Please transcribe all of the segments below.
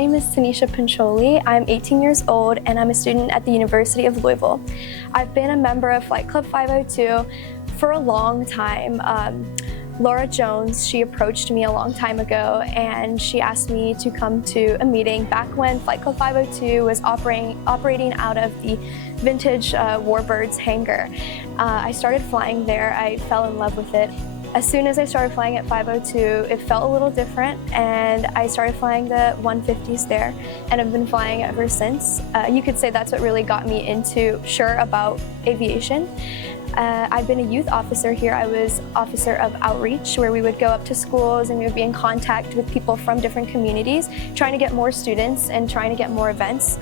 name is Tanisha. I'm 18 years old and I'm a student at the University of Louisville. I've been a member of Flight Club 502 for a long time. Laura Jones, she approached me a long time ago and she asked me to come to a meeting back when Flight Club 502 was operating out of the vintage Warbirds hangar. I started flying there. I fell in love with it. As soon as I started flying at 502, it felt a little different, and I started flying the 150s there, and I've been flying ever since. You could say that's what really got me sure about aviation. I've been a youth officer here. I was officer of outreach, where we would go up to schools and we would be in contact with people from different communities, trying to get more students and trying to get more events.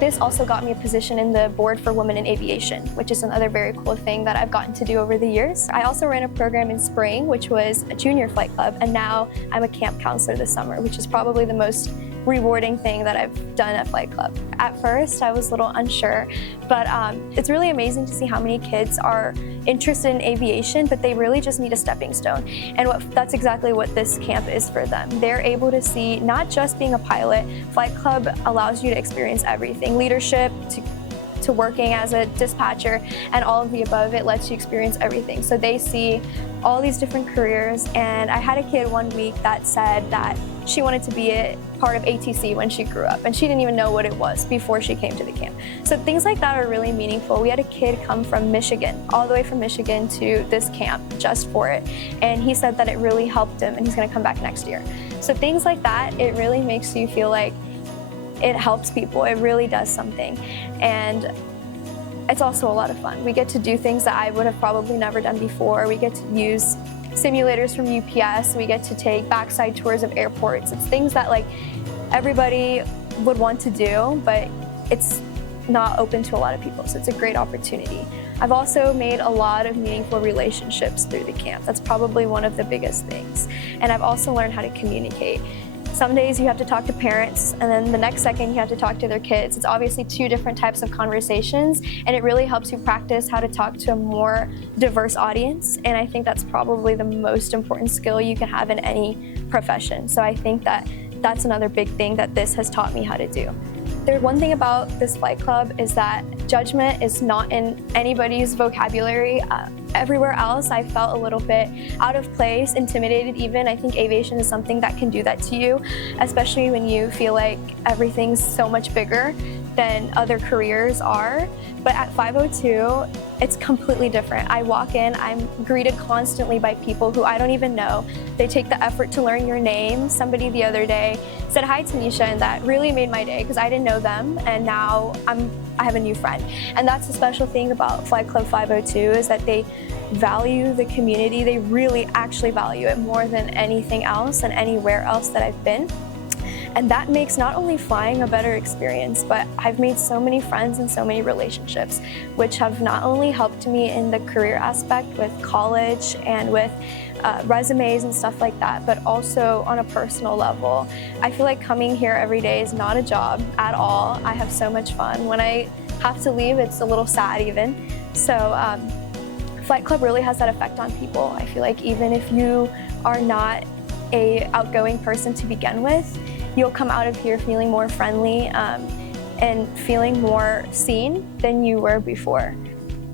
This also got me a position in the board for women in aviation, which is another very cool thing that I've gotten to do over the years. I also ran a program in spring, which was a junior flight club, and now I'm a camp counselor this summer, which is probably the most rewarding thing that I've done at Flight Club. At first, I was a little unsure, but it's really amazing to see how many kids are interested in aviation, but they really just need a stepping stone. And that's exactly what this camp is for them. They're able to see not just being a pilot. Flight Club allows you to experience everything, leadership, to working as a dispatcher, and all of the above. It lets you experience everything. So they see all these different careers, and I had a kid one week that said that she wanted to be a part of ATC when she grew up, and she didn't even know what it was before she came to the camp. So things like that are really meaningful. We had a kid come from Michigan, all the way from Michigan to this camp just for it, and he said that it really helped him and he's gonna come back next year. So things like that, it really makes you feel like it helps people. It really does something. And it's also a lot of fun. We get to do things that I would have probably never done before. We get to use simulators from UPS. We get to take backside tours of airports. It's things that like everybody would want to do, but it's not open to a lot of people. So it's a great opportunity. I've also made a lot of meaningful relationships through the camp. That's probably one of the biggest things. And I've also learned how to communicate. Some days you have to talk to parents, and then the next second you have to talk to their kids. It's obviously two different types of conversations, and it really helps you practice how to talk to a more diverse audience. And I think that's probably the most important skill you can have in any profession. So I think that that's another big thing that this has taught me how to do. One thing about this flight club is that judgment is not in anybody's vocabulary. Everywhere else, I felt a little bit out of place, intimidated even. I think aviation is something that can do that to you, especially when you feel like everything's so much bigger than other careers are. But at 502, it's completely different. I walk in, I'm greeted constantly by people who I don't even know. They take the effort to learn your name. Somebody the other day said hi Tanisha, and that really made my day because I didn't know them, and now I have a new friend. And that's the special thing about Flight Club 502 is that they value the community. They really actually value it more than anything else and anywhere else that I've been. And that makes not only flying a better experience, but I've made so many friends and so many relationships, which have not only helped me in the career aspect with college and with resumes and stuff like that, but also on a personal level. I feel like coming here every day is not a job at all. I have so much fun. When I have to leave, it's a little sad even. So Flight Club really has that effect on people. I feel like even if you are not an outgoing person to begin with, you'll come out of here feeling more friendly and feeling more seen than you were before.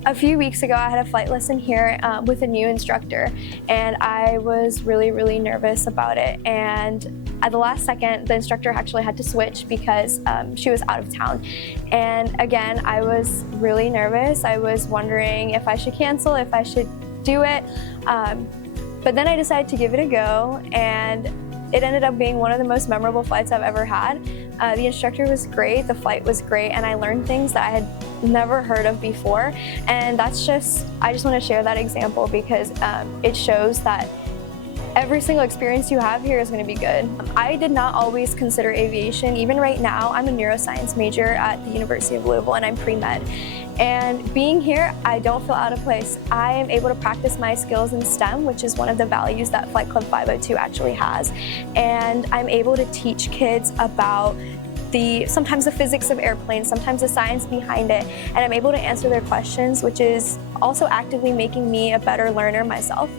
A few weeks ago, I had a flight lesson here with a new instructor, and I was really, really nervous about it. And at the last second, the instructor actually had to switch because she was out of town. And again, I was really nervous. I was wondering if I should cancel, if I should do it. But then I decided to give it a go, and it ended up being one of the most memorable flights I've ever had. The instructor was great, the flight was great, and I learned things that I had never heard of before. And I just want to share that example because it shows that every single experience you have here is going to be good. I did not always consider aviation. Even right now, I'm a neuroscience major at the University of Louisville, and I'm pre-med. And being here, I don't feel out of place. I am able to practice my skills in STEM, which is one of the values that Flight Club 502 actually has. And I'm able to teach kids about sometimes the physics of airplanes, sometimes the science behind it, and I'm able to answer their questions, which is also actively making me a better learner myself.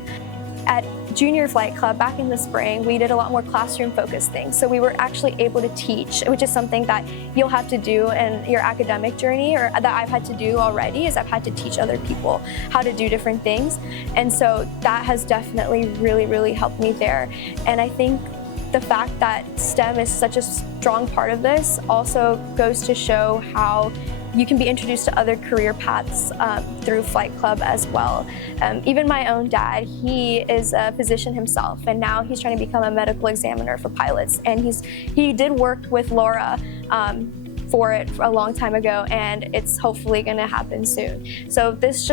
At junior flight club back in the spring, we did a lot more classroom focused things. So we were actually able to teach, which is something that you'll have to do in your academic journey, or that I've had to do already, is I've had to teach other people how to do different things. And so that has definitely really helped me there. And I think the fact that STEM is such a strong part of this also goes to show how you can be introduced to other career paths through Flight Club as well. Even my own dad, he is a physician himself, and now he's trying to become a medical examiner for pilots. And he did work with Laura for it a long time ago, and it's hopefully going to happen soon. So this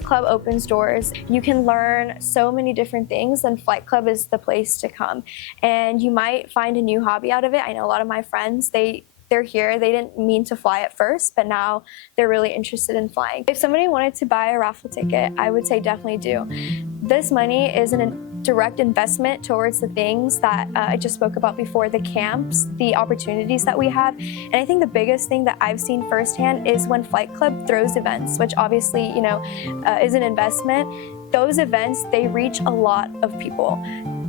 club opens doors. You can learn so many different things, and Flight Club is the place to come. And you might find a new hobby out of it. I know a lot of my friends, they're here, they didn't mean to fly at first, but now they're really interested in flying. If somebody wanted to buy a raffle ticket, I would say definitely do. This money is a direct investment towards the things that I just spoke about before, the camps, the opportunities that we have. And I think the biggest thing that I've seen firsthand is when Flight Club throws events, which obviously, is an investment. Those events, they reach a lot of people.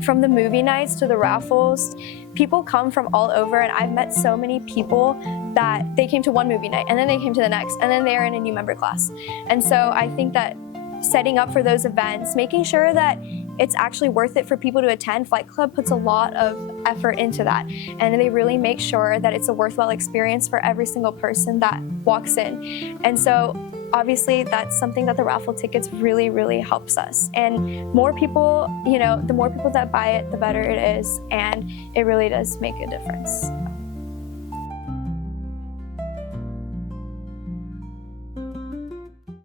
From the movie nights to the raffles, people come from all over, and I've met so many people that they came to one movie night and then they came to the next, and then they're in a new member class. And so I think that setting up for those events, making sure that it's actually worth it for people to attend. Flight Club puts a lot of effort into that, and they really make sure that it's a worthwhile experience for every single person that walks in. And so obviously that's something that the raffle tickets really helps us. And more people, the more people that buy it, the better it is, and it really does make a difference.